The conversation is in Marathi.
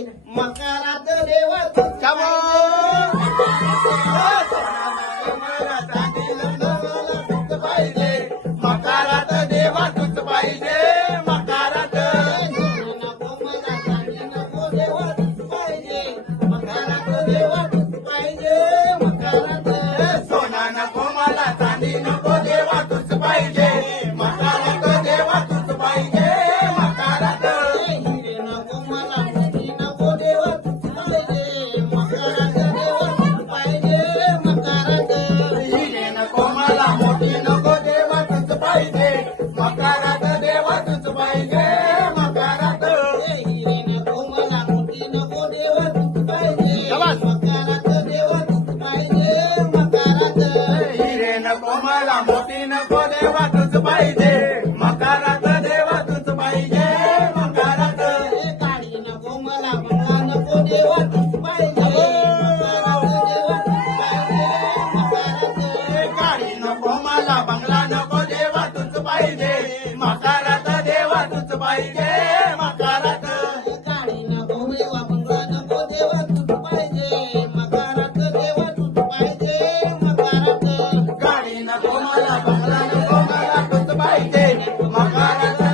मकारात देवा पाहिजे मकारात देवा तूच पाहिजे मकारात नको मला चांदी नको देवा तूच पाहिजे मकारात देवा तूच पाहिजे मकारात सोना नको मला चांदी पाहिजे. मकारात देवा तूच पाहिजे. मकारात मला मोती नको देवा तूच पाहिजे. मकारात देवा तूच पाहिजे. मकारात हिरे नको मला मोठी नको देवा तूच पाहिजे. मकारात देवा तूच पाहिजे. मकारात काळी नको मला नको देवा नको देवा